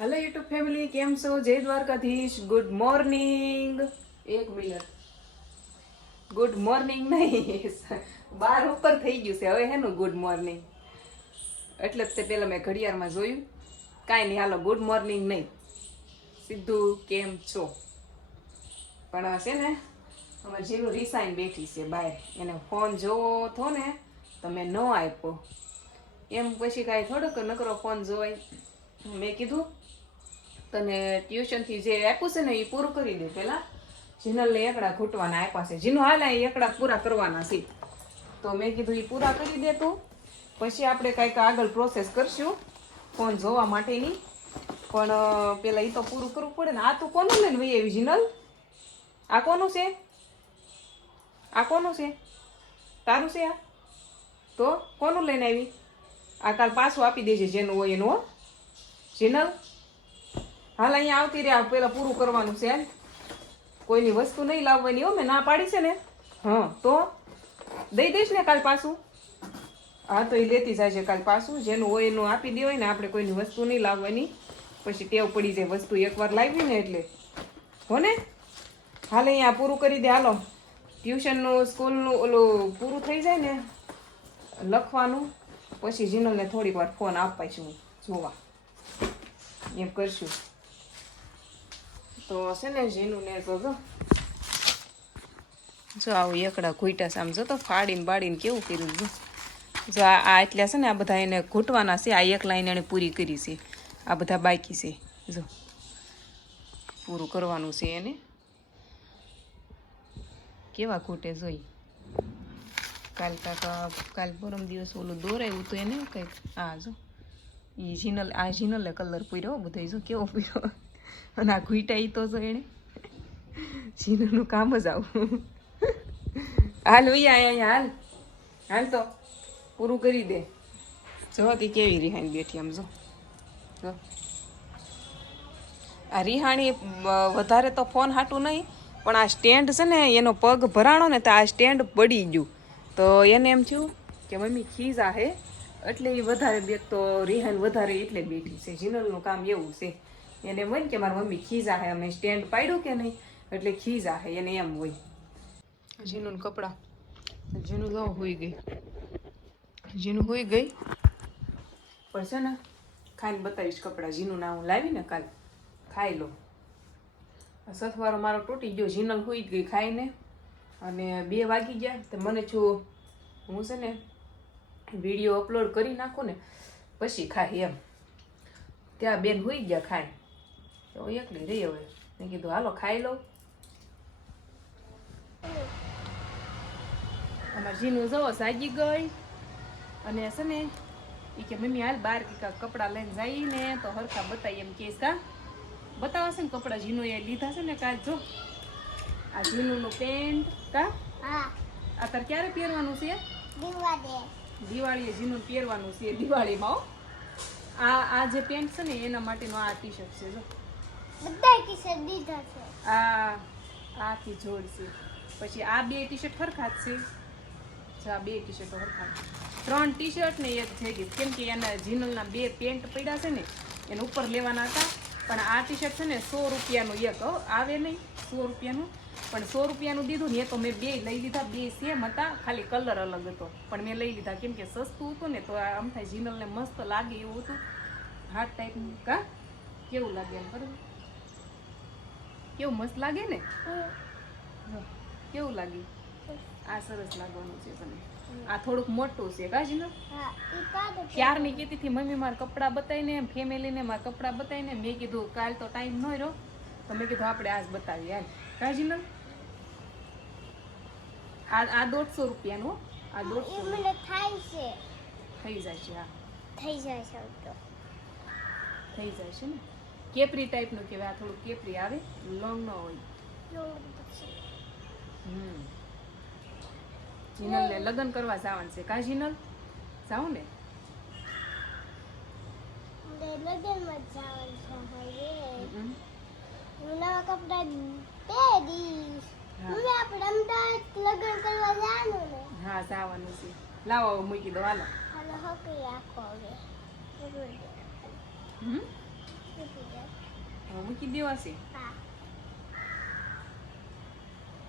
Hello YouTube family केम छो जय Dwarkadhish good morning 1 minute good morning નહીં 12 ઉપર થઈ ગયું છે હવે હેનું ગુડ મોર્નિંગ એટલે જ તે પેલા મેં ઘડિયાળમાં જોયું કાંઈ નહીં હાલો ગુડ મોર્નિંગ નહીં સીધું કેમ છો પણ છે ને અમારે જેનું રિસાઈન બેઠી છે બહાર એને ફોન જોવો થો ને તો મેં ન આપ્યો એમ પછી કાંઈ થોડોક નકરો ફોન જોવાય મેં કીધું તને ટ્યુશનથી જે આપ્યું છે ને એ પૂરું કરી દે પહેલાં જીનલને એકડા ઘૂંટવાના આપ્યા છે જીનું હાલ એ એકડા પૂરા કરવાના છે તો મેં કીધું એ પૂરા કરી દે તું પછી આપણે કાંઈક આગળ પ્રોસેસ કરશું ફોન જોવા માટેની પણ પેલા એ તો પૂરું કરવું પડે ને આ તું કોનું લઈને વહી આવી જીનલ આ કોનું છે આ કોનું છે તારું છે આ તો કોનું લઈને આવી આ કાલ પાછું આપી દેજે જેનું હોય એનું હો જીનલ હાલ અહીંયા આવતી રહ્યા પેલા પૂરું કરવાનું છે કોઈની વસ્તુ નહીં લાવવાની હો મેં ના પાડી છે ને હા તો દઈ દઈશ ને કાલ પાછું હા તો એ લેતી જાય છે કાલ પાછું જેનું હોય એનું આપી દેવાય ને આપણે કોઈની વસ્તુ નહીં લાવવાની પછી ટેવ પડી જાય વસ્તુ એકવાર લાવી ને એટલે હો ને હાલ અહીંયા પૂરું કરી દે હાલો ટ્યુશનનું સ્કૂલનું ઓલું પૂરું થઈ જાય ને લખવાનું પછી જીનલને થોડીક વાર ફોન આપીશું જોવા એમ કરશું તો છે ને જીનું ને તો જો આવું એકડા ઘૂંટા આમ જો તો ફાડીને બાડીને કેવું કર્યું જો આ એટલા છે ને આ બધા એને ઘૂંટવાના છે આ એક લાઈન એને પૂરી કરી છે આ બધા બાકી છે જો પૂરું કરવાનું છે એને કેવા ઘૂંટે જોઈ કાલ કાકા કાલ પરમ દિવસ ઓલું દોરાયું તો એને કંઈક આ જો એ જીનલ આ જીનલે કલર પૂર્યો બધો જો કેવો પૂર્યો અને આ ઘૂંટા એ તો જો એણે જીનલનું કામ જ આવું હાલ વૈયા અહીંયા હાલ હાલ તો પૂરું કરી દે જો તે કેવી રિહાણી બેઠી આમ જો આ રિહાણી વધારે તો ફોન હાટું નહીં પણ આ સ્ટેન્ડ છે ને એનો પગ ભરાણો ને તો આ સ્ટેન્ડ પડી ગયું તો એને એમ થયું કે મમ્મી ખીજા હે એટલે એ વધારે બેઠ તો રિહાન વધારે એટલે બેઠી છે જીનલનું કામ એવું છે એને એમ હોય ને કે મારી મમ્મી ખીજા હે અમે સ્ટેન્ડ પાડ્યું કે નહીં એટલે ખીજા હે એને એમ હોય જીનું કપડાં જીનું લો હોઈ ગઈ જીનું હોઈ ગઈ પણ છે ને ખાઈને બતાવીશ કપડાં જીનું ના હું લાવીને કાલ ખાઈ લો સથવારો મારો તૂટી ગયો જીનલ હોઈ ગઈ ખાઈને અને 2 વાગી ગયા તો મને છું હું છે ને વિડીયો અપલોડ કરી નાખું ને પછી ખાઈ એમ ત્યાં બેન હોઈ ગયા ખાઈ તો એકલી રહી હવે મેં કીધું હાલો ખાઈ લઉં અમારે જીનું જવો સાગી ગઈ અને છે ને એ કે મમ્મી હાલ બહાર કંઈક કપડાં લઈને જઈએ ને તો હરખા બતાવી એમ કહીશ કા બતાવશે ને કપડાં જીનું એ લીધા છે ને કાલ જો આ જીનુંનું પેન્ટ કા અત્યારે ક્યારે પહેરવાનું છે દિવાળીએ જીનું પહેરવાનું છે દિવાળીમાં આ જે પેન્ટ છે ને એના માટેનો આ ટી શર્ટ છે જો બધા ટી શર્ટ દીધા છે આથી જોડ છે પછી આ 2 ટી શર્ટ હરખા જ છે આ 2 ટી શર્ટો હરખા 3 ટી શર્ટ ને એક જેગી કેમ કે એના જીનલના 2 પેન્ટ પડ્યા છે ને એને ઉપર લેવાના હતા પણ આ ટી શર્ટ છે ને 100 રૂપિયાનું એક આવે નહીં 100 રૂપિયાનું પણ 100 રૂપિયાનું દીધું ને એ તો મેં 2 લઈ લીધા 2 સેમ હતા ખાલી કલર અલગ હતો પણ મેં લઈ લીધા કેમ કે સસ્તું હતું ને તો આમ થાય જીનલને મસ્ત લાગે એવું હતું હાર્ટ ટાઈપનું કા કેવું લાગે એમ બરાબર કેવું મસ્ત લાગે ને કેવું લાગે આ સરસ લાગવાનું છે તને આ થોડુંક મોટું છે કા જીનલ ક્યારની કહેતી હતી મમ્મી મારા કપડાં બતાવીને ફેમિલીને મારા કપડાં બતાવીને મેં કીધું કાલ તો ટાઈમ ન રહ્યો તો મેં કીધું આપણે આજ બતાવીએ હાલ કા જીનલ આ 150 રૂપિયાનું આ 150 મને થાય છે થઈ જાય છે હા થઈ જાય છે તો થઈ જાય છે ને કેપરી ટાઈપનું કહેવાય આ થોડું કેપરી આવે લોંગ ન હોય જીનલને લગ્ન કરવા જવાનું છે કા જીનલ જાઉં ને લગ્નમાં જવાનું છે હવે નવા કપડા પહેરીશ મમ્મી આપણે અમદાવાદ લગ્ન કરવા જવાનું ને હા જવાનું છે લાવો મૂકી દો હાલો હાલો હકી આખો હવે મૂકી દે. હવે મૂકી દેવાશે. હા.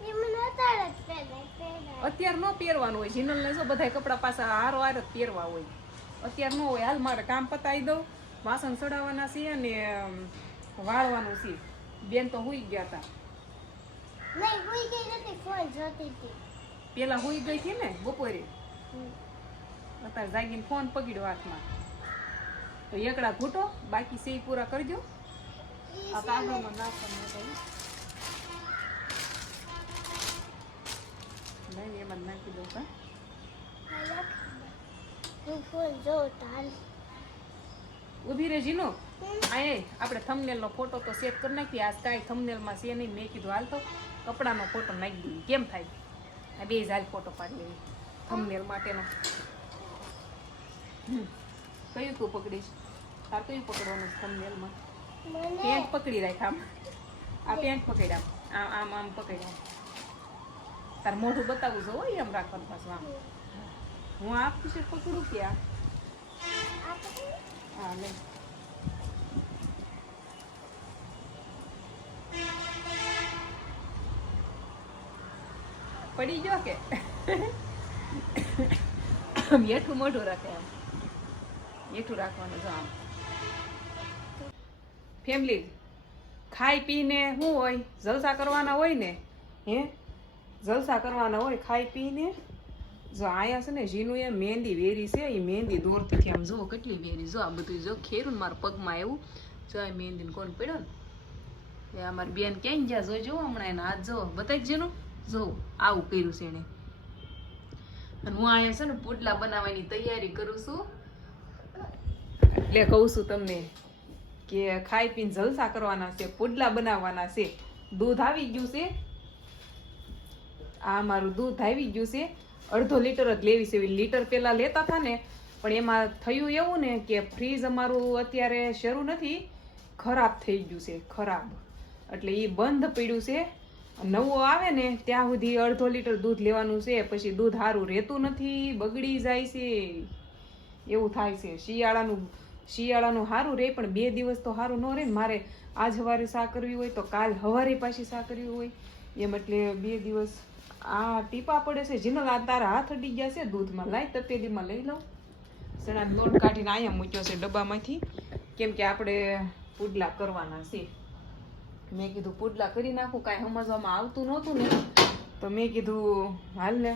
એ મને અત્યારે જ પહેરાય. અત્યારે ન પહેરવાનું હોય. જીનલ ને જો બધા કપડા પાછા હારો હાર જ પહેરવા હોય. અત્યારે ન હોય. હાલ મારે કામ પતાવી દઉં, વાસણ ચડાવવાના છે અને વાળવાનું છે. બેન તો હુઈ ગયા હતા. નહીં, હુઈ ગઈ નથી, ફોન જોતી હતી. પેલા હુઈ ગઈ હતી ને બપોરે, અત્યારે જાગીને ફોન પકડ્યો હાથમાં. તો એકડા ઘૂંટો, બાકી છે ઈ પૂરા કરજો. આ કાગળમાં નાખવાનું નહીં, એમાં જ નાખી દઉં કા. હું ફોન જોઉં તાર. ઊભી રહે જીનો. આયે આપણે થંબનેલ નો ફોટો તો સેટ કરી નાખીએ. આજ કાંઈ થંબનેલ માં છે નહીં. મેં કીધું હાલ તો કપડાનો ફોટો નાખી દઈએ. કેમ થાય? આ બે જ હાલ ફોટો પાડી લેવી થંબનેલ માટેનો. કયું તું પકડીશ? તાર કયું પકડવાનું થંબનેલ માં? મને પેન્ટ પકડી રાખ. આમ આ પેન્ટ પકડ. આમ આમ આમ પકડ. આમ તાર મોઢું બતાવું જો હોય એમ રાખવાનું પાછું. આમ હું આ પીછે પકડું કે આ? હા લે. પડી ગયો કે? આમ હેઠું મોઢું રાખે. આમ હેઠું રાખવાનું જો. આમ ફેમિલી ખાઈ પીને શું હોય? જલસા કરવાના હોય ને. હે જલસા કરવાના હોય ખાઈ પીને. જો આયા છે ને જીનું એ મહેંદી વેરી છે. એ મહેંદી દોરતી આમ જુઓ કેટલી વેરી. જો આ બધું જો ખેરું મારા પગમાં આવ્યું. જો આ મહેંદીને કોણ પડ્યો ને એ અમારી બેન ક્યાંય ગયા જોઈજો હમણાં એના હાથ જો બતાવી જેનું જો આવું કર્યું છે એને. અને હું અહીંયા છે ને પુડલા બનાવવાની તૈયારી કરું છું. એટલે કહું છું તમને કે ખાઈ પીને જલસા કરવાના છે, પુડલા બનાવવાના છે. દૂધ આવી ગયું છે. આ મારું દૂધ આવી ગયું છે. 1.5 લીટર જ લેવી છે. લીટર પેલા લેતા હતા ને, પણ એમાં થયું એવું ને કે ફ્રીજ અમારું અત્યારે શરૂ નથી, ખરાબ થઈ ગયું છે. ખરાબ એટલે એ બંધ પડ્યું છે. નવો આવે ને ત્યાં સુધી 1.5 લીટર દૂધ લેવાનું છે. પછી દૂધ સારું રહેતું નથી, બગડી જાય છે, એવું થાય છે. શિયાળાનું સારું રહે પણ 2 દિવસ તો સારું ન રહે ને. મારે આજ સવારે સા કરવી હોય તો કાલ સવારે પાછી સા કરવી હોય એમ. એટલે 2 દિવસ આ ટીપા પડે છે. જીનલ આ તારા હાથ અડી ગયા છે દૂધમાં. લાઈ તપેલીમાં લઈ લઉં. ચણાનો લોટ કાઢીને અહીંયા મૂક્યો છે ડબ્બામાંથી, કેમ કે આપણે પુડલા કરવાના છે. મેં કીધું પુડલા કરી નાખું. કાંઈ સમજવામાં આવતું નહોતું ને તો મેં કીધું હાલ ને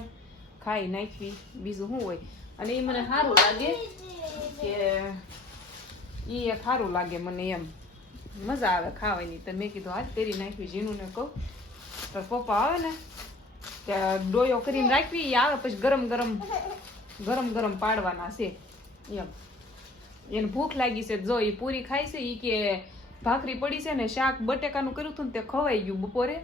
ખાઈ નાખવી, બીજું શું હોય. અને એ મને સારું લાગે કે એ સારું લાગે મને, એમ મજા આવે ખાવાની. તો મેં કીધું હાલ કરી નાખવી. જીનુને કહું તો પપ્પા આવે ને ત્યાં ડોયો કરીને રાખવી. એ આવે પછી ગરમ ગરમ પાડવાના છે એમ. એને ભૂખ લાગી છે. જો એ પૂરી ખાય છે. એ કે ભાખરી પડી છે ને શાક બટેકાનું કર્યું હતું ને તે ખવાઈ ગયું બપોરે.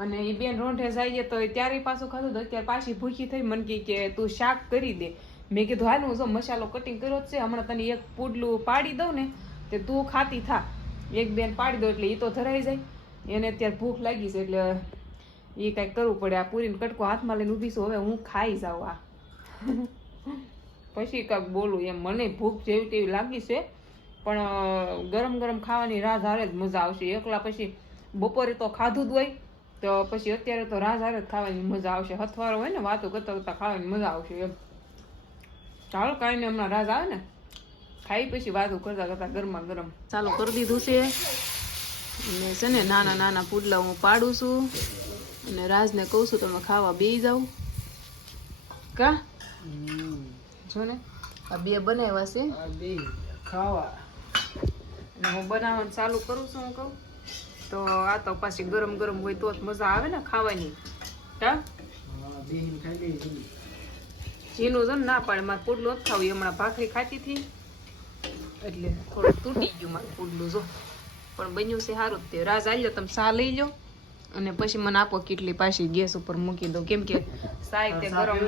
અને એ બેન રોંઢે જાય તો ત્યારે પાછું ખાધું. અત્યારે પાછી ભૂખી થઈ. મને કે તું શાક કરી દે. મેં કીધું હાલ હું જો મસાલો કટિંગ કર્યો જ છે, હમણાં તને એક પુડલું પાડી દઉં ને તે તું ખાતી થા. એક બેન પાડી દો એટલે એ તો ધરાઈ જાય. એને અત્યારે ભૂખ લાગી છે એટલે એ કાંઈક કરવું પડે. આ પૂરીને કટકો હાથમાં લઈને ઊભી છું. હવે હું ખાઈ જાઉં આ પછી કાંઈક બોલું એમ. મને ભૂખ જેવી તેવી લાગી છે પણ ગરમ ખાવાની રાહ હારે જ મજા આવશે. એકલા પછી બપોરે તો ખાધું જ હોય તો પછી અત્યારે તો રાહ હારે જ ખાવાની મજા આવશે. હથવારો હોય ને વાતો કરતા ખાવાની મજા આવશે એમ. ચાલો કાંઈ ને હમણાં રાહ આવે ને ખાઈ પછી વાતો કરતા ગરમા ગરમ ચાલો કરી દીધું છે. અને છે ને નાના પુડલા હું પાડું છું અને રાજને કહું છું તમે ખાવા બેસી જાવ કા. જો ને આ બે બનાવ્યા છે ખાવા અને હું બનાવવાનું ચાલુ કરું છું. હું કહું તો આ તો પાછી ગરમ હોય તો જ મજા આવે ને ખાવાની. કા જીનું જો ના પાડે મારે પુડલું જ ખાવું. હમણાં ભાખરી ખાતી હતી એટલે થોડું તૂટી ગયું મારું પુડલું. જો પણ બન્યું છે સારું જ તે. રાજ આવી લો તમે સા લઈ લો અને પછી મને આપો કેટલી પાછી ગેસ ઉપર મૂકી દો. કેમ કે સાય તે ગરમ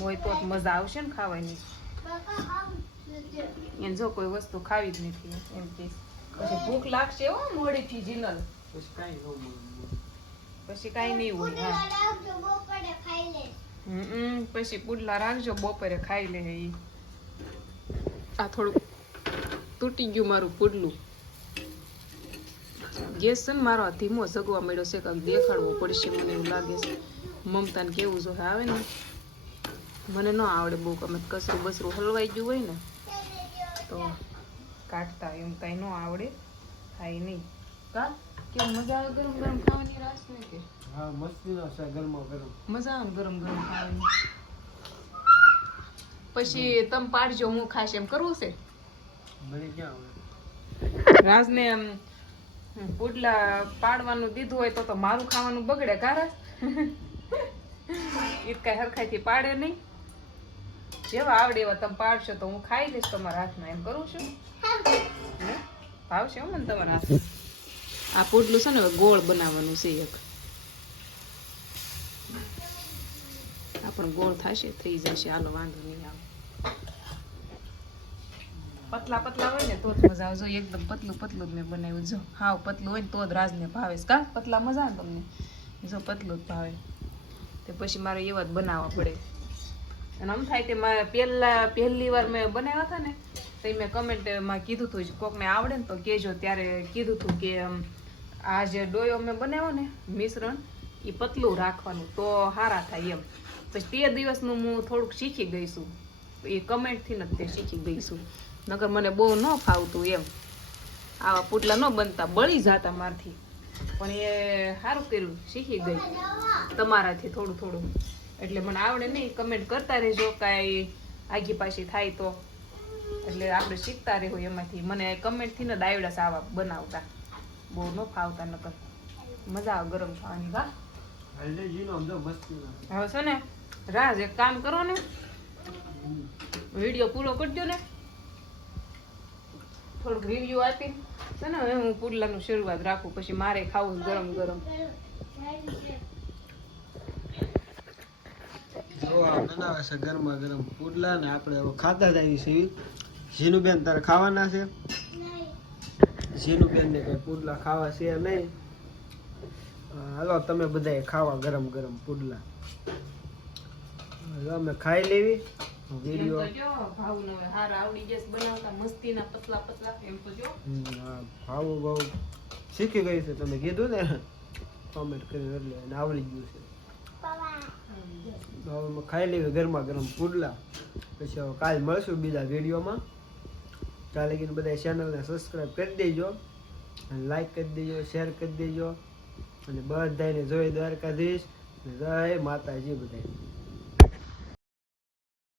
હોય તો જ મજા આવશે ને ખાવાની. એને જો કોઈ વસ્તુ ખાવી જ નથી એમ કે પછી ભૂખ લાગશે હો મોડીથી જીનલ. પછી કાંઈ નહીં હોય. પછી પુડલા રાખજો બપોરે ખાઈ લે. આ થોડુંક તૂટી ગયું મારું પુડલું. ગેસ છે ને મારો ધીમો સગવા મળ્યો છે કાંક દેખાડવો પડશે મને એવું લાગે છે મમતાને કેવું જો આવે ને મને ન આવડે બહુ ગમે કસરું બસરું હલવાઈ ગયું હોય ને તો કાઢતા એમ કઈ ન આવડે થાય નહીં કા કેમ મજા આવે ગરમ ગરમ ખાવાની રાસ ને કે હા મસ્તીનો છે ગરમા ગરમ મજા આવે ને ગરમ ગરમ ખાવાની પછી તમે પાડજો હું ખાશ એમ કરવું છે મને ક્યાં આવડે રાજને એમ પુડલા પાડવાનું દીધું હોય તો મારું ખાવાનું બગડે કારા એ કઈ હરખાઈથી પાડે નહીં જેવા આવડે એવા તમે પાડશો તો હું ખાઈ લઈશ તમારા હાથમાં એમ કરું છું હે? ભાવશે હો મને તમારા હાથ આ પુડલું છે ને હવે ગોળ બનાવવાનું છે એક આ પણ ગોળ થશે થઈ જશે હાલો વાંધો નહીં આવે પતલા પતલા હોય ને તો જ મજા આવે જો એકદમ પતલું પતલું જ મેં બનાવ્યું જો હાવ પતલું હોય ને તો જ રાજને ભાવે છે કા પતલા મજા આવે તમને જો પતલું જ ભાવે તે પછી મારે એવા જ બનાવવા પડે અને આમ થાય તે મારે પહેલી વાર મેં બનાવ્યા હતા ને તો મેં કમેન્ટમાં કીધું હતું કોકને આવડે ને તો કહેજો ત્યારે કીધું હતું કે આ જે ડોયો મેં બનાવ્યો ને મિશ્રણ એ પતલું રાખવાનું તો સારા થાય એમ પછી તે દિવસનું હું થોડુંક શીખી ગઈ છું એ કમેન્ટથી જ તે શીખી ગઈ છું નકર મને બહુ ન ફાવતું એમ આવા પુડલા ન બનતા બળી જતા મારથી પણ એ સારું કર્યું શીખી ગઈ તમારાથી થોડું થોડું એટલે મને આવડે નહીં કમેન્ટ કરતા રહેજો કાંઈ આગી પાછી થાય તો એટલે આપણે શીખતા રહેવું એમાંથી મને કમેન્ટથી ને દાવડા આવા બનાવતા બહુ ન ફાવતા નકર મજા આવે ગરમ ખાવાની વાહ હલ્દીનો સમજો મસ્તીનો હવે છે ને રાજ એક કામ કરો ને વિડીયો પૂરો કરજો ને થોડુંક રિવ્યુ આપીને છે ને હવે હું પુડલાનું શરૂઆત રાખું પછી મારે ખાવું ગરમ ગરમ જો આ બનાવે છે ગરમા ગરમ પુડલા ને આપણે હવે ખાતા જઈએ છીએ ઝીનુબેન તારે ખાવાના છે ઝીનુબેન ને કઈ પુડલા ખાવા છે નહીં હાલો તમે બધાએ ખાવા ગરમ ગરમ પુડલા હવે અમે ખાઈ લેવી વિડીયો ભાવનો હાર આવડી જશે બનાવતા મસ્તીના પતલા પતલા એમ તો જો ભાવું બહુ શીખી ગઈ છે તમે કીધું ને કોમેન્ટ કરીને એટલે એને આવડી ગયું છે હવે અમે ખાઈ લેવી ગરમા ગરમ પુડલા પછી હવે કાલ મળશું બીજા વિડીયોમાં ત્યાં લગીને બધા ચેનલને સબસ્ક્રાઈબ કરી દેજો અને લાઈક કરી દેજો શેર કરી દેજો અને બધાને જય દ્વારકાધીશ જય માતાજી બધાને